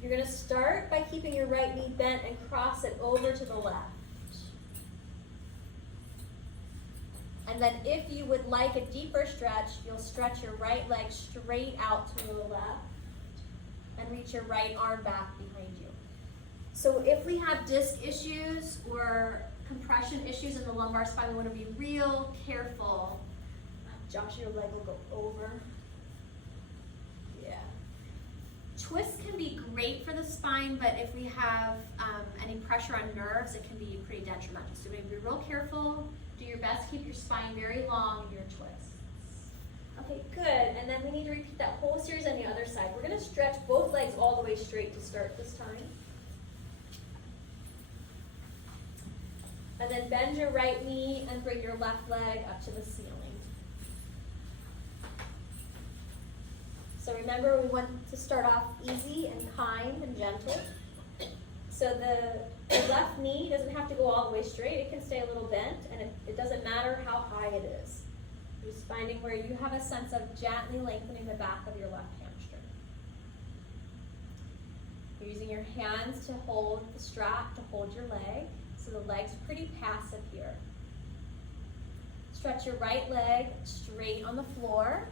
You're going to start by keeping your right knee bent and cross it over to the left. And then if you would like a deeper stretch, you'll stretch your right leg straight out to the left and reach your right arm back behind you. So if we have disc issues or compression issues in the lumbar spine, we want to be real careful. Josh, your leg will go over. Yeah. Twists can be great for the spine, but if we have any pressure on nerves, it can be pretty detrimental. So we have to be real careful. Do your best to keep your spine very long in your twists. Okay, good. And then we need to repeat that whole series on the other side. We're going to stretch both legs all the way straight to start this time. And then bend your right knee and bring your left leg up to the ceiling. So remember, we want to start off easy and kind and gentle. So the left knee doesn't have to go all the way straight. It can stay a little bent, and it doesn't matter how high it is. Just finding where you have a sense of gently lengthening the back of your left hamstring. You're using your hands to hold the strap, to hold your leg. So the leg's pretty passive here. Stretch your right leg straight on the floor.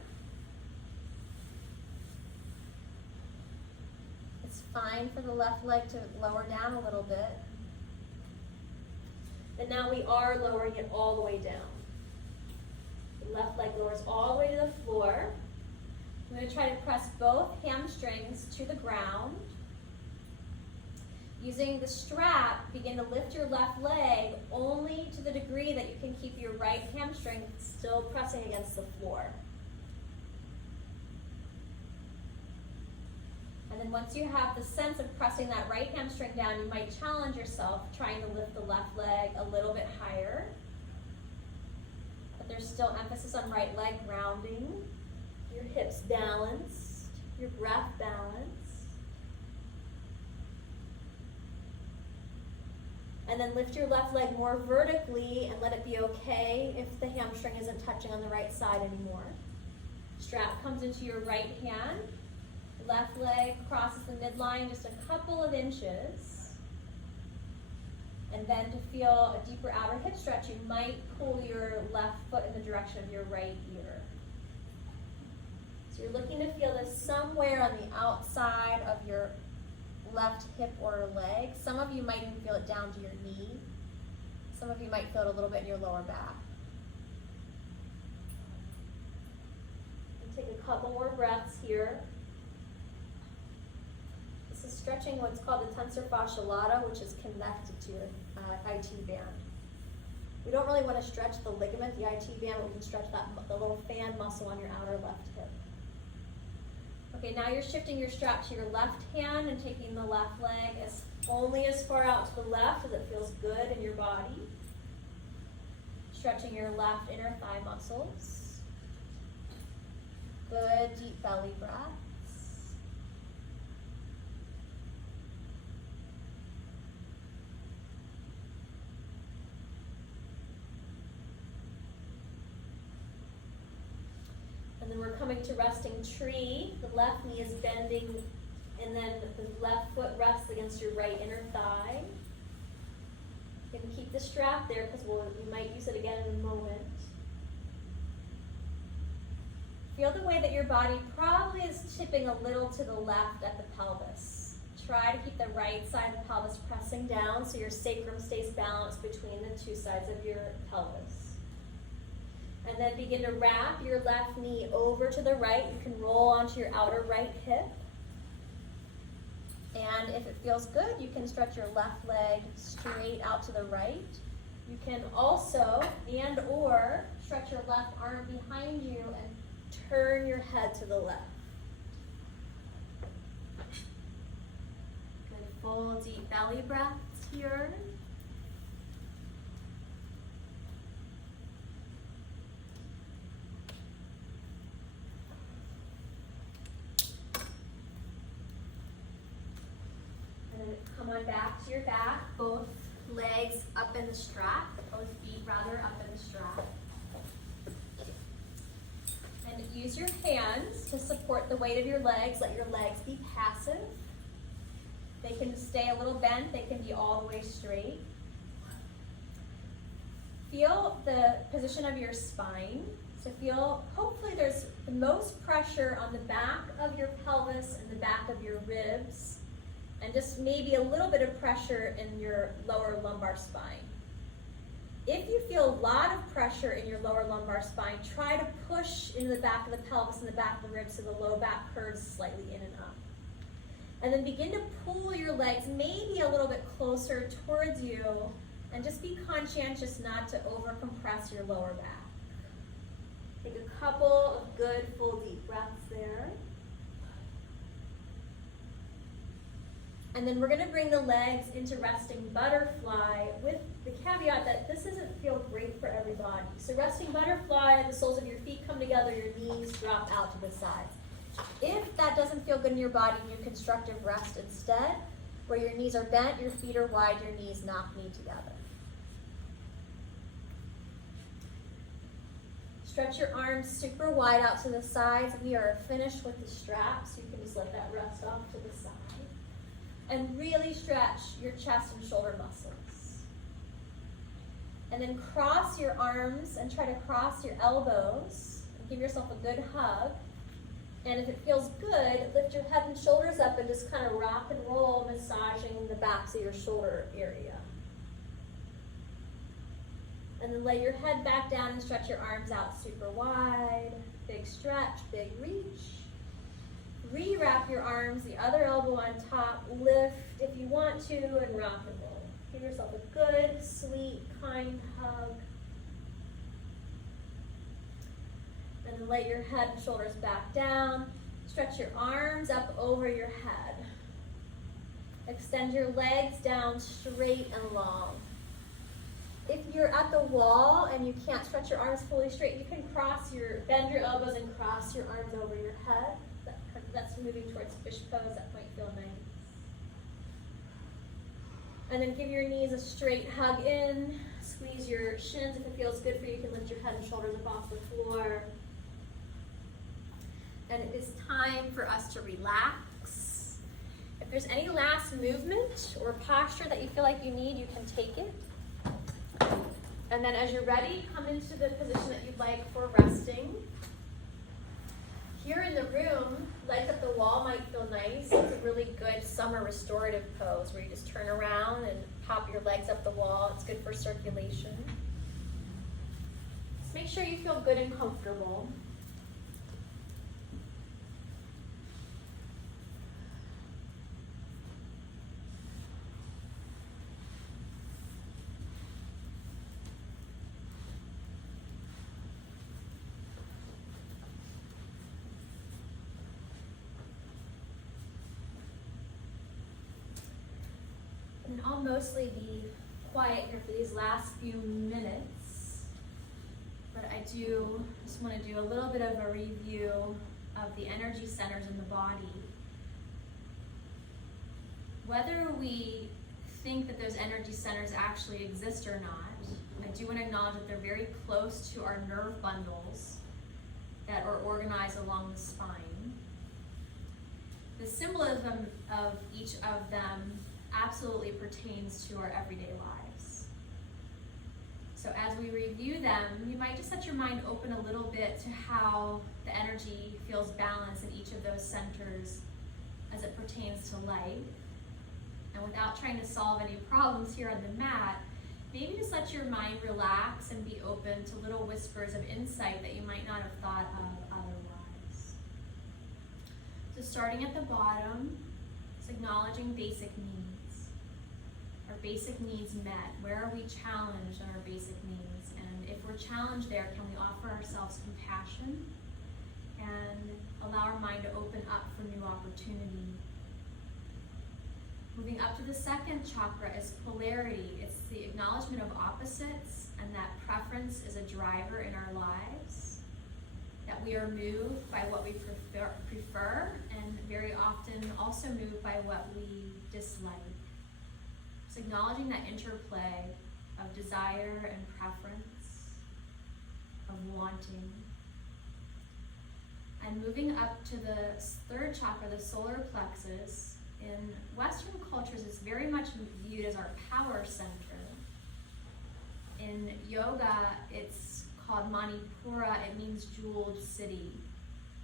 It's fine for the left leg to lower down a little bit. But now we are lowering it all the way down. The left leg lowers all the way to the floor. I'm going to try to press both hamstrings to the ground. Using the strap, begin to lift your left leg only to the degree that you can keep your right hamstring still pressing against the floor. And then once you have the sense of pressing that right hamstring down, you might challenge yourself trying to lift the left leg a little bit higher. But there's still emphasis on right leg grounding, your hips balanced, your breath balanced. And then lift your left leg more vertically and let it be okay if the hamstring isn't touching on the right side anymore. Strap comes into your right hand. Left leg crosses the midline just a couple of inches. And then to feel a deeper outer hip stretch, you might pull your left foot in the direction of your right ear. So you're looking to feel this somewhere on the outside of your left hip or leg. Some of you might even feel it down to your knee. Some of you might feel it a little bit in your lower back. And take a couple more breaths here. This is stretching what's called the tensor fasciae lata, which is connected to your IT band. We don't really want to stretch the ligament, the IT band, but we can stretch the little fan muscle on your outer left hip. Okay, now you're shifting your strap to your left hand and taking the left leg only as far out to the left as it feels good in your body. Stretching your left inner thigh muscles. Good deep belly breaths. And then we're coming to resting tree. The left knee is bending, and then the left foot rests against your right inner thigh. You can keep the strap there because we might use it again in a moment. Feel the way that your body probably is tipping a little to the left at the pelvis. Try to keep the right side of the pelvis pressing down so your sacrum stays balanced between the two sides of your pelvis. And then begin to wrap your left knee over to the right. You can roll onto your outer right hip. And if it feels good, you can stretch your left leg straight out to the right. You can also, or stretch your left arm behind you and turn your head to the left. Good full deep belly breaths here. Come on back to your back, both legs up in the strap, both feet rather up in the strap. And use your hands to support the weight of your legs. Let your legs be passive. They can stay a little bent, they can be all the way straight. Feel the position of your spine. So feel, hopefully there's the most pressure on the back of your pelvis and the back of your ribs. And just maybe a little bit of pressure in your lower lumbar spine. If you feel a lot of pressure in your lower lumbar spine, try to push into the back of the pelvis and the back of the ribs so the low back curves slightly in and up. And then begin to pull your legs maybe a little bit closer towards you, and just be conscientious not to over-compress your lower back. Take a couple of good full deep breaths there. And then we're going to bring the legs into resting butterfly with the caveat that this doesn't feel great for everybody. So resting butterfly, the soles of your feet come together, your knees drop out to the sides. If that doesn't feel good in your body, do constructive rest instead, where your knees are bent, your feet are wide, your knees knock knee together. Stretch your arms super wide out to the sides. We are finished with the strap, so you can just let that rest off to the side. And really stretch your chest and shoulder muscles. And then cross your arms and try to cross your elbows. And give yourself a good hug. And if it feels good, lift your head and shoulders up and just kind of rock and roll, massaging the backs of your shoulder area. And then lay your head back down and stretch your arms out super wide. Big stretch, big reach. Re-wrap your arms, the other elbow on top. Lift if you want to, and rock and roll. Give yourself a good, sweet, kind hug. And then lay your head and shoulders back down. Stretch your arms up over your head. Extend your legs down straight and long. If you're at the wall and you can't stretch your arms fully straight, you can bend your elbows and cross your arms over your head. That's moving towards fish pose. That might feel nice. And then give your knees a straight hug in. Squeeze your shins. If it feels good for you, you can lift your head and shoulders up off the floor. And it is time for us to relax. If there's any last movement or posture that you feel like you need, you can take it. And then as you're ready, come into the position that you'd like for resting. Here in the room, legs up the wall might feel nice. It's a really good summer restorative pose where you just turn around and pop your legs up the wall. It's good for circulation. Just make sure you feel good and comfortable. And I'll mostly be quiet here for these last few minutes, but I just want to do a little bit of a review of the energy centers in the body. Whether we think that those energy centers actually exist or not, I do want to acknowledge that they're very close to our nerve bundles that are organized along the spine. The symbolism of each of them absolutely pertains to our everyday lives. So as we review them, you might just let your mind open a little bit to how the energy feels balanced in each of those centers as it pertains to life. And without trying to solve any problems here on the mat, maybe just let your mind relax and be open to little whispers of insight that you might not have thought of otherwise. So starting at the bottom, it's acknowledging basic needs. Our basic needs met. Where are we challenged on our basic needs? And if we're challenged there, can we offer ourselves compassion and allow our mind to open up for new opportunity? Moving up to the second chakra is polarity. It's the acknowledgement of opposites and that preference is a driver in our lives. That we are moved by what we prefer and very often also moved by what we dislike. It's acknowledging that interplay of desire and preference, of wanting. And moving up to the third chakra, the solar plexus, in Western cultures it's very much viewed as our power center. In yoga, it's called Manipura. It means jeweled city.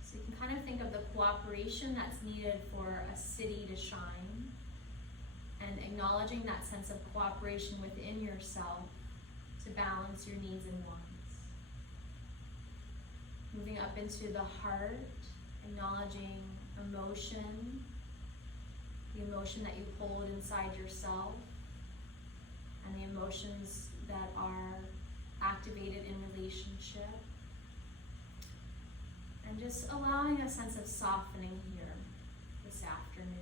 So you can kind of think of the cooperation that's needed for a city to shine, and acknowledging that sense of cooperation within yourself to balance your needs and wants. Moving up into the heart, acknowledging emotion, the emotion that you hold inside yourself, and the emotions that are activated in relationship. And just allowing a sense of softening here this afternoon.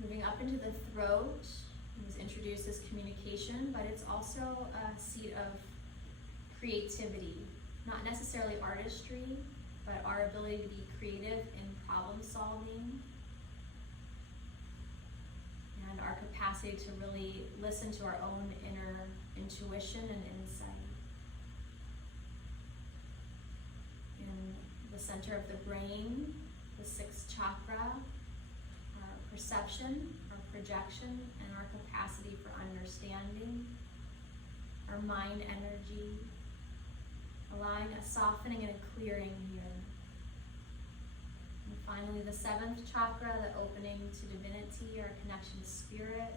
Moving up into the throat, it was introduced as communication, but it's also a seat of creativity. not necessarily artistry, but our ability to be creative in problem solving, and our capacity to really listen to our own inner intuition and insight. In the center of the brain, the sixth chakra, our perception, our projection, and our capacity for understanding, our mind energy, allowing a softening and a clearing here. And finally, the seventh chakra, the opening to divinity, our connection to spirit,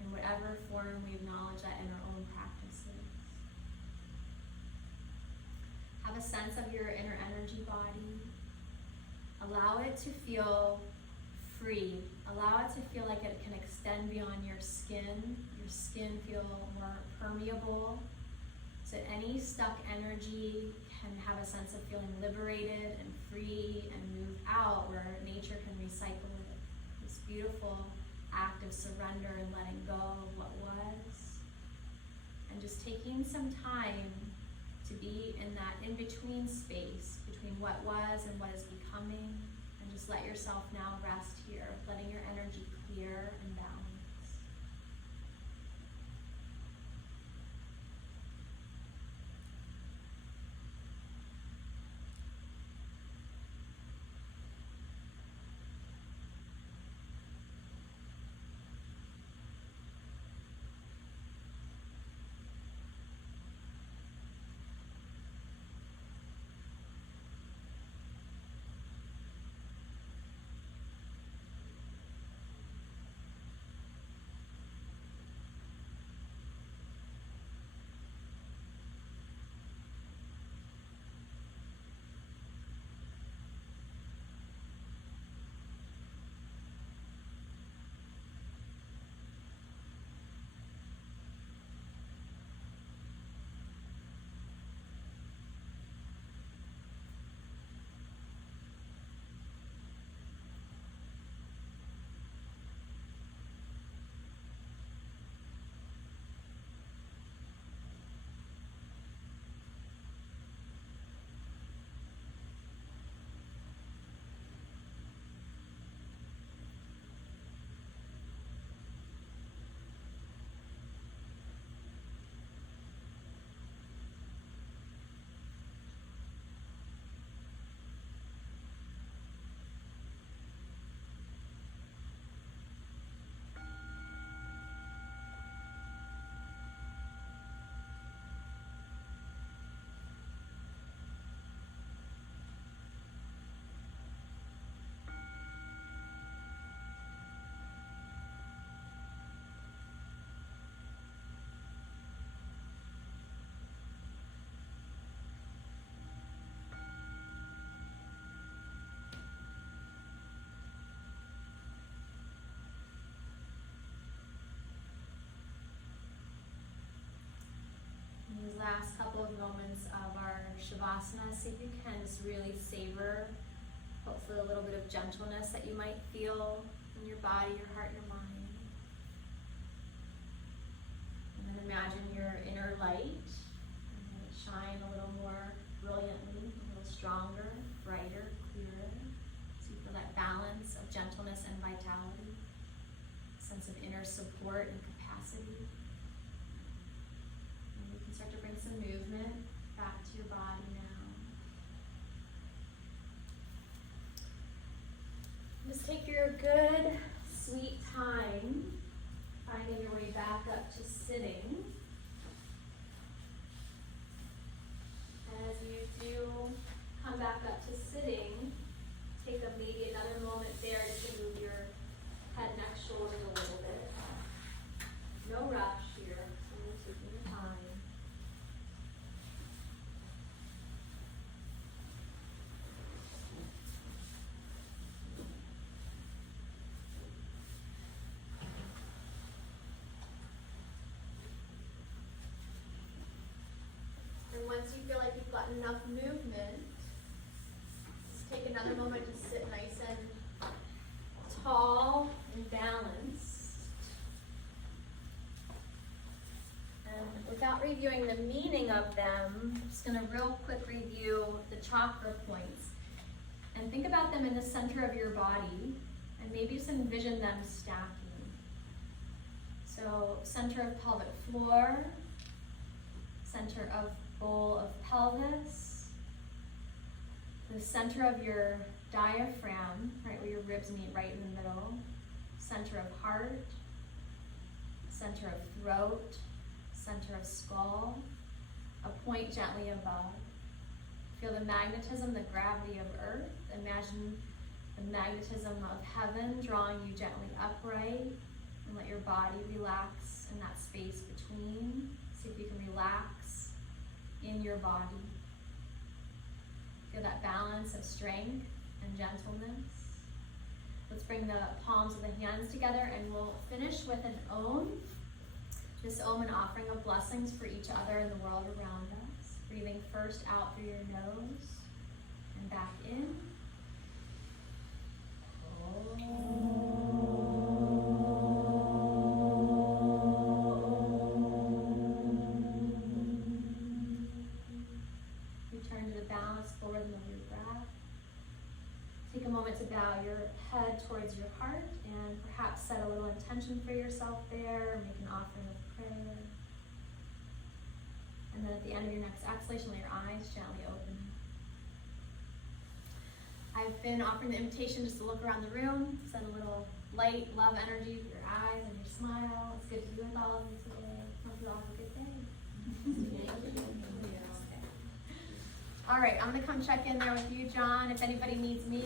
in whatever form we acknowledge that in our own practices. Have a sense of your inner energy body. Allow it to feel free. Allow it to feel like it can extend beyond your skin feel more permeable, so that any stuck energy can have a sense of feeling liberated and free and move out where nature can recycle it. This beautiful act of surrender and letting go of what was. And just taking some time to be in that in-between space between what was and what is becoming, and just let yourself now rest here, letting your energy clear and balance. These last couple of moments of our Shavasana, see if you can just really savor, hopefully a little bit of gentleness that you might feel in your body, your heart, and your mind. And then imagine your inner light, and let it shine a little more brilliantly, a little stronger, brighter, clearer. So you feel that balance of gentleness and vitality, a sense of inner support and capacity. Start to bring some movement back to your body now. Just take your good, sweet time finding your way back up to sitting. And as you do come back up to sitting, take maybe another moment there just to move your head, neck, shoulders a little bit. No rush here, only taking your time. And once you feel like you've got enough movement, just take another moment to sit nice and tall and balanced. And without reviewing the meaning of them, I'm just gonna real quick review the chakra points. And think about them in the center of your body, and maybe just envision them stacking. So center of pelvic floor, center of bowl of pelvis, the center of your diaphragm, right where your ribs meet right in the middle, center of heart, center of throat, center of skull, a point gently above. Feel the magnetism, the gravity of earth. Imagine the magnetism of heaven drawing you gently upright, and let your body relax in that space between. See if you can relax in your body. Feel that balance of strength and gentleness. Let's bring the palms of the hands together, and we'll finish with an Om. This Om, an offering of blessings for each other and the world around us. Breathing first out through your nose and back in. Return to the balanced full rhythm of your breath. Take a moment to bow your head towards your heart and perhaps set a little intention for yourself there. Make an offering of prayer. And then at the end of your next exhalation, let your eyes gently open. I've been offering the invitation just to look around the room, send a little light, love energy with your eyes and your smile. It's good to be with all of you today. Hope you all have a good day. All right, I'm going to come check in there with you, John. If anybody needs me,